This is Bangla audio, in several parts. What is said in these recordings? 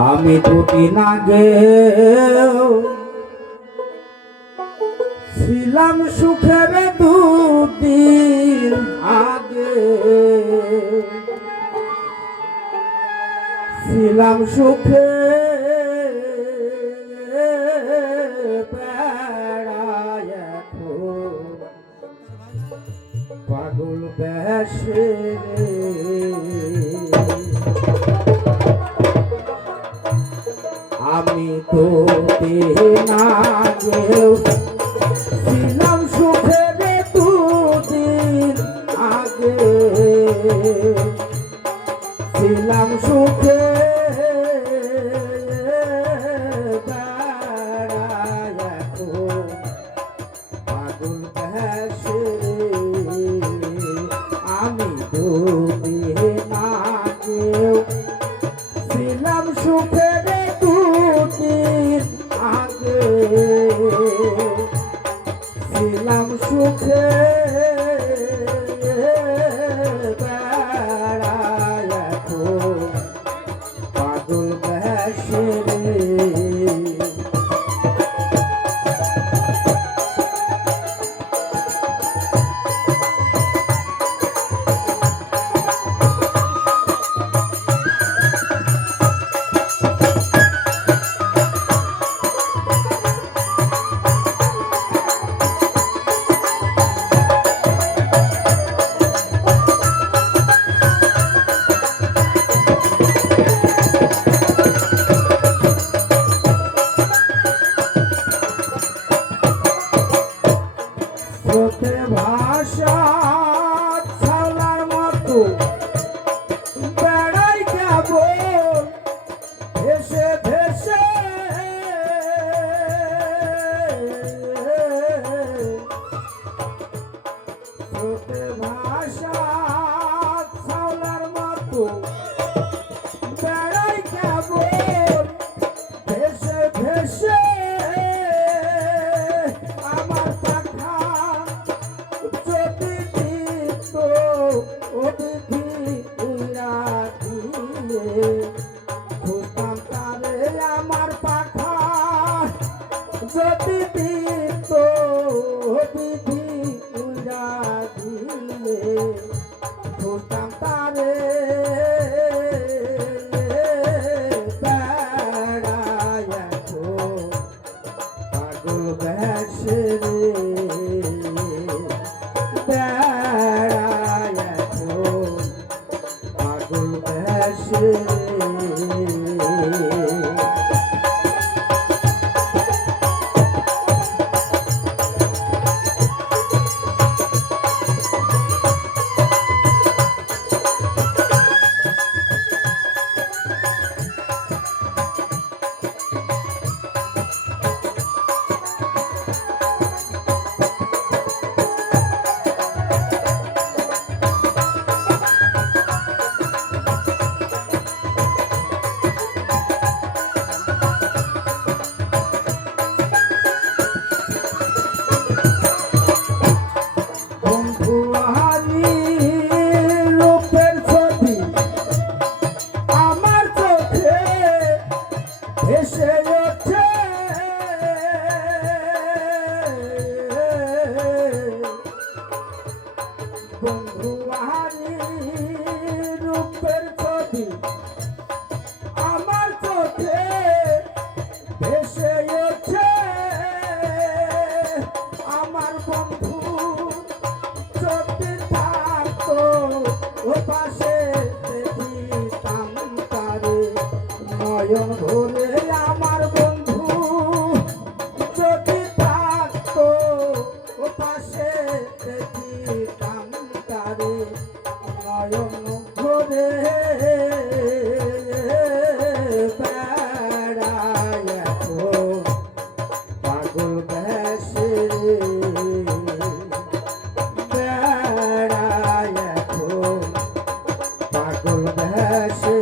আমি দুদিন আগে ছিলাম সুখের, দুদিন আগে ছিলাম সুখে, বেড়ায় এখন পাগল বেশে। আমি তো দিন আগেও ছিলাম সুখের, দুদিন আগে ছিলাম সুখে, বেড়ায় এখন পাগল বেশে। আমি দুদিন আগেও ছিলাম সুখের, দুদিন আগে ছিলাম সুখে, বেড়ায় এখন পাগল বেশে। স্রোতে ভাষা ছাওলার মতো বেড়াই কেবল ভেসে ভেসে, স্রোতে ভাষা ছাওলার মতো বেড়াই কেবল ভেসে ভেসে। আমার পাখা যদি দিত অতিথি দিয়ে খুঁজতাম তারে, আমার পাখা যদি দিত অতিথি দিয়ে খুঁজতাম তারে, বেড়ায় এখন পাগল বেশে রে, বেড়ায় এখন পাগল বেশে। ভেসে ওঠে বন্ধুয়ারি রূপের ছবি আমার চোখে, ভেসে ওঠে আমার বন্ধু যদি থাকতো ও পাশে, দেখিতাম তারে নয়ন ভরে। আমার বন্ধু যদি থাকতো ও পাশে, দেখিতাম তারে নয়ন ভরে, বেড়ায় এখন পাগল বেশে, বেড়ায় এখন পাগল বেশে।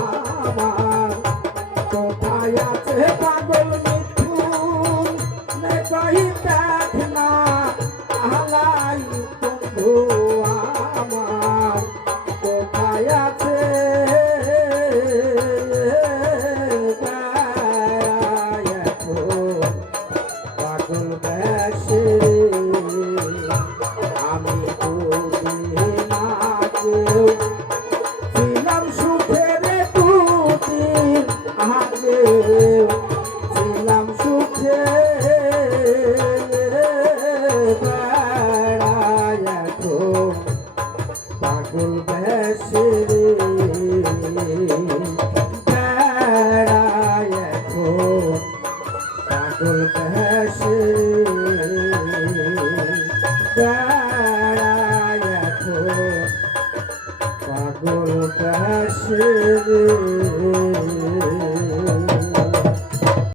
আমার কোথায় আছে পাগল মিঠুন নেই দেখ না আলাই বন্ধু আমার কোথায় আছে পাগল বেশে আমি তুমি না কেউ ছিলাম সুখের দুদিন আগে ছিলাম সুখে বেড়ায় এখন পাগল বেশে